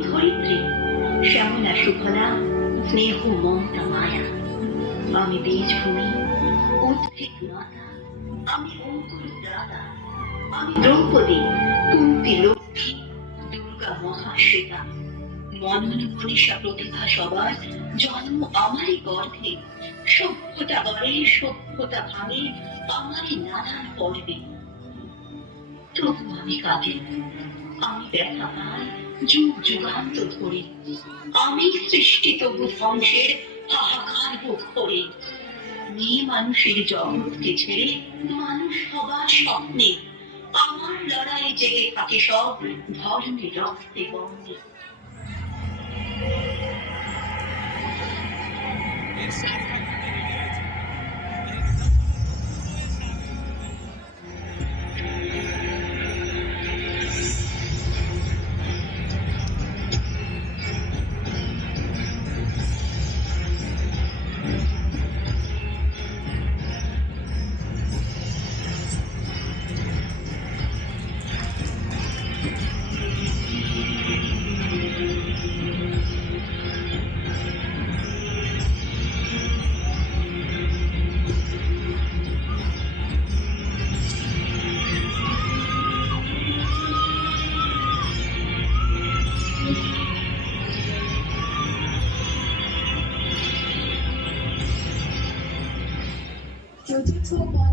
ধরিত্রী, শ্যামলা সুফলা, স্নেহ মমতা মায়া। আমি বীজভূমি, উদ্ভিদ মাতা, আমি অঙ্কুর দাদা আমি দ্রৌপদী, কুন্তি লক্ষ্মী, দুর্গা মহাশ্বেতা। মনন মনীষা প্রতিভা সবার, জন্ম আমারই গর্ভে। সভ্যতা গড়ে, সভ্যতা ভাঙে, আমারই নানান পর্বে তবু আমি কাঁদি। আমি পাই যুগ যুগান্ত ধরে। আমি সৃষ্টি তবু ধ্বংসের হাহাকার বুক করে। মেয়ে মানুষের জগৎকে ছেড়ে মানুষ হবার স্বপ্নে আমার লড়াই জেগে থাকে সব ধর্মে রক্তে বন্দে। চতুর্থ ও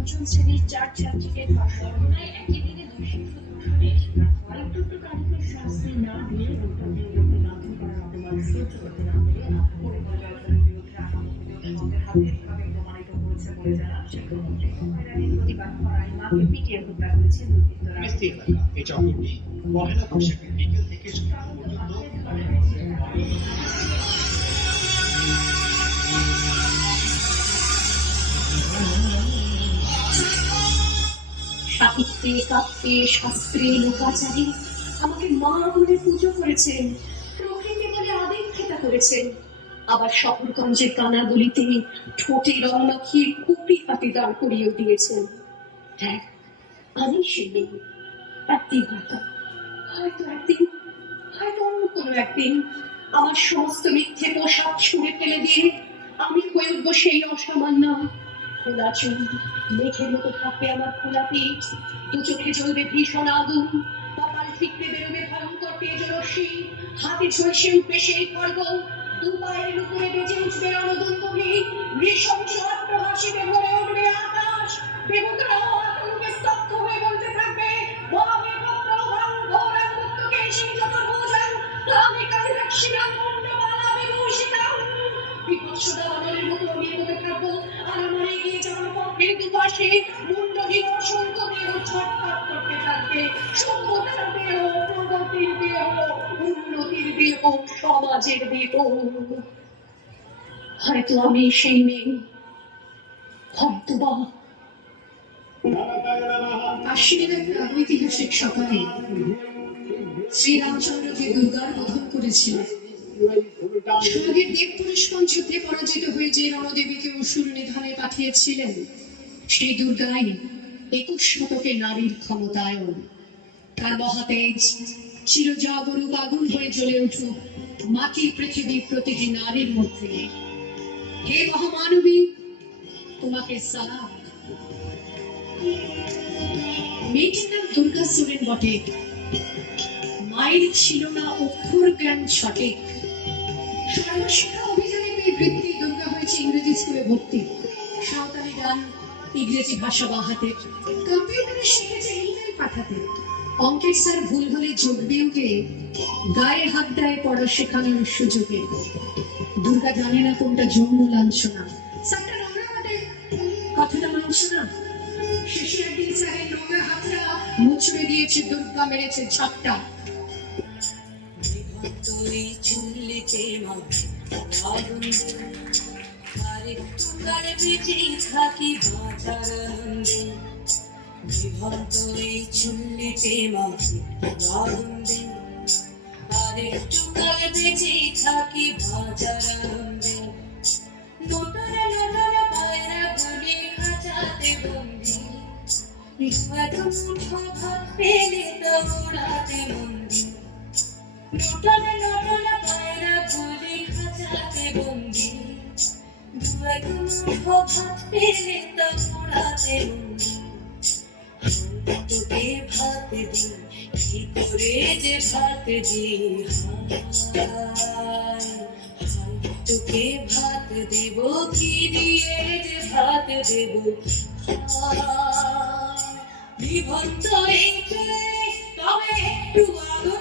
পঞ্চম শ্রেণির চার ছাত্রীকে ঘটনায় একই দিনে দুই ধর্ষণের শিকার হয় শাস্তি না দিয়ে বাধ্য করার না পেরে বিরুদ্ধে আসামিদের সন্দেহাতীতভাবে প্রমাণিত করেছে বলে জানান হয়রানির প্রতিবাদ করায় মাকে পিটিয়ে হত্যা করেছে দুর্বৃত্তরা। এই চক্রটি পহেলা বৈশাখের বিকেল থেকে শুক্রবার পর্যন্ত সাহিত্যে কাব্যে শাস্ত্রে, লোকাচারে আমাকে মা বলে পুজো করেছেন প্রকৃতি বলে আদিক্ষেতা করেছেন। আবার শহরগঞ্জের কানাগুলিতে ঠোঁটে রং মাখিয়ে কুপি হাতে দাঁড় করিয়ে দিয়েছেন। হ্যাঁ আমি সে মেয়ে। একদিন হয়তো হয়তো একদিন, হয়তো অন্য কোনো একদিন আমার সমস্ত মিথ্যে পোশাক ছুঁড়ে ফেলে দিয়ে আমি হয়ে উঠবো সেই অসামান্য খোলা চুল মেঘের মতো থাকবে আমার খোলা পিঠ দু চোখে জ্বলবে ভীষণ আগুন, কপাল ঠিকতে বেরোবে ভয়ঙ্কর তেজ রশ্মি। হাতে ঝলসে উঠবে সেই খড়গ, দু উপরে বেজে উঠবে রণদুন্দুভি নৃশংস আত্মহাসিতে ভরে উঠবে আকাশ। দেবতারাও আতঙ্কে স্তব্ধ হয়ে বলতে থাকবে মহাবিপত্র ভাঙ দুপাশে মুন্ডহীন অসংখ্য দেহ ছটফট করতে থাকবে। সভ্যতার দেহ প্রগতির দেহ, উন্নতির দেহ, সমাজের দেহ। হয়তো আমি সেই মেয়ে হয়তো বা ঐতিহাসিক সকালে শ্রীরামচন্দ্র যে দুর্গার বোধন করেছিলেন স্বর্গের দেব পুরুষগণ যুদ্ধে পরাজিত হয়ে যে রণদেবীকে অসুর নিধানে পাঠিয়েছিলেন সেই দুর্গাই একুশ শতকে নারীর ক্ষমতায়ন। তার মহাতেজ চিরজাগরুক আগুন হয়ে জ্বলে উঠুক মাটির পৃথিবীর প্রতিটি নারীর মধ্যে। হে মহামানবী, তোমাকে সালাম। মেয়েটির নাম দুর্গা সোরেন বটে। মায়ের ছিল না অক্ষর জ্ঞান সঠিক সর্বশিক্ষা অভিযানে পেয়ে বৃত্তি দুর্গা হয়েছে ইংরেজি স্কুলে ভর্তি। সাঁওতালি গান ইংরেজি ভাষা বাহাতে, কম্পিউটারে শিখেছে ইমেল পাঠাতে, অঙ্কের স্যার ভুল হলে যোগ বিয়োগে গায়ে হাত দেয় পড়া শেখানোর সুযোগে। দুর্গা জানে না কোনটা যৌন লাঞ্ছনা। স্যারটা নোংরা বটে। কথাটা মানছে শেষে একদিন স্যারের নোংরা হাতটা মুচড়ে দিয়েছে, দুর্গা মেরেছে ঝাপটা। তুই চুল্লিতে আগুন আনন্দে বিভক্ত এই চুল্লিতে মাখি আনন্দে আরেকটু কার বেঁচে থাকি বাঁচার আনন্দে নোটরা নোটরা পায়রা গুলি খাঁচাতে বন্দি এত মুঠো ভাত পেলে দৌড়াতে মন্দির নটন নটন পায়রা গুলি খাঁচাতে বন্দি তোকে ভাত দি কি করে যে ভাত দি তোকে ভাত দেব কি দিয়ে যে ভাত দেব বিভক্ত তবে একটু আগুন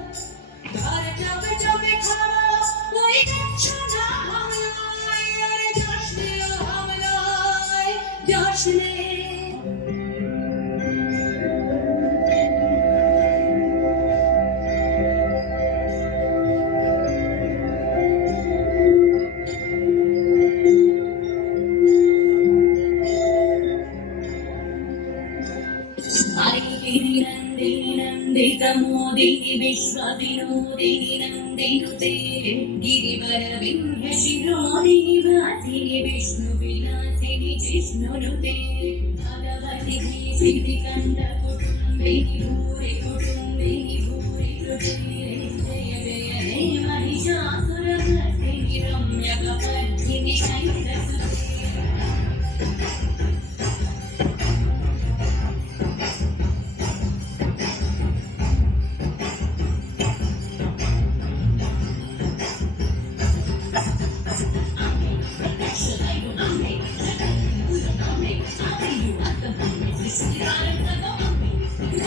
नन्दितमोदिनि विश्वविनोदिनि नन्दिनुते गिरिवरविन्ध्यशिरोदिनि वासिनि विष्णुविलासिनि जिष्णुनुते भगवति श्रीकण्ठकुटुम्बिनि भूरि कुटुम्बिनि भूरि कुटुम्बिनि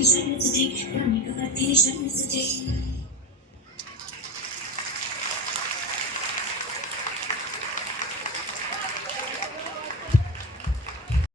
Değişen yazacak, ne kadar değişen yazacak.